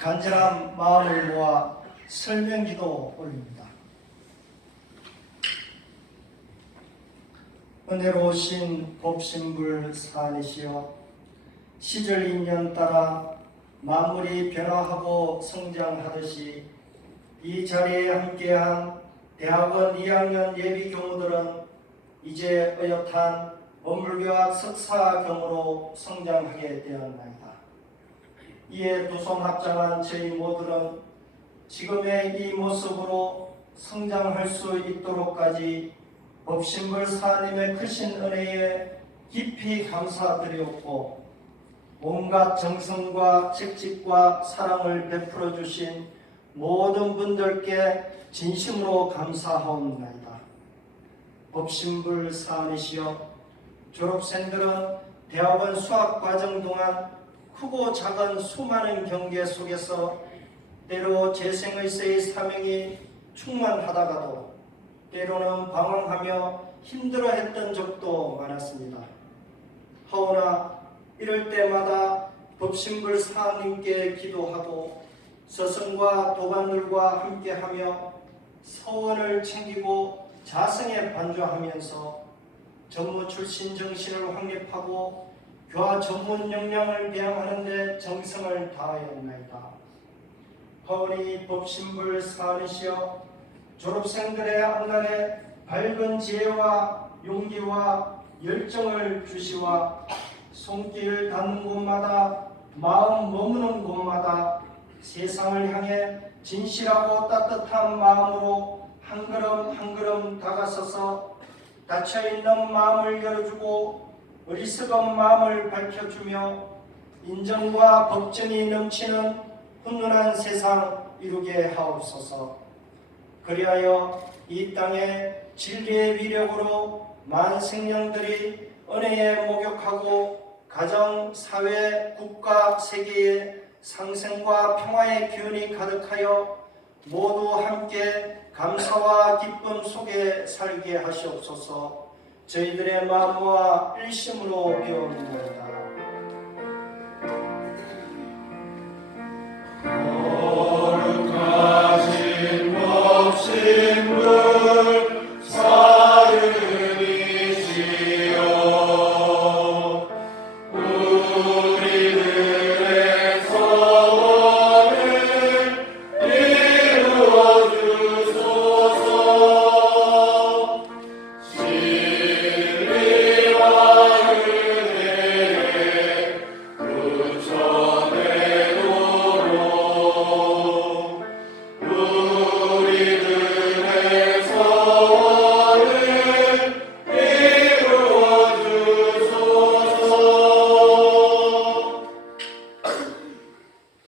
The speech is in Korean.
간절한 마음을 모아 설명기도 올립니다. 은혜로우신 법신불 사내시여 시절 인연 따라 만물이 변화하고 성장하듯이 이 자리에 함께한 대학원 2학년 예비 교무들은 이제 어엿한 원불교학 석사 경으로 성장하게 되었나이다. 이에 두손 합장한 저희 모두는 지금의 이 모습으로 성장할 수 있도록까지 법신불 사님의 크신 은혜에 깊이 감사드리옵고 온갖 정성과 책직과 사랑을 베풀어 주신 모든 분들께 진심으로 감사하옵나이다. 법신불 사안이시여 졸업생들은 대학원 수학 과정 동안 크고 작은 수많은 경계 속에서 때로 재생의세의 사명이 충만하다가도 때로는 방황하며 힘들어했던 적도 많았습니다. 하오나 이럴 때마다 법신불 사님께 기도하고 스승과 도반들과 함께하며 서원을 챙기고 자성에 반주하면서 전무 출신 정신을 확립하고 교화 전문 역량을 배양하는 데 정성을 다하였나이다. 허은이 법신불 사안이시여 졸업생들의 안간에 밝은 지혜와 용기와 열정을 주시와 손길 닿는 곳마다 마음 머무는 곳마다 세상을 향해 진실하고 따뜻한 마음으로 한 걸음 한 걸음 다가서서 닫혀있는 마음을 열어주고 어리석은 마음을 밝혀주며 인정과 법정이 넘치는 훈훈한 세상 이루게 하옵소서. 그리하여 이 땅에 진리의 위력으로 만 생명들이 은혜에 목욕하고 가정, 사회, 국가, 세계에 상생과 평화의 기운이 가득하여 모두 함께 감사와 기쁨 속에 살게 하시옵소서 저희들의 마음과 일심으로 배웁니다.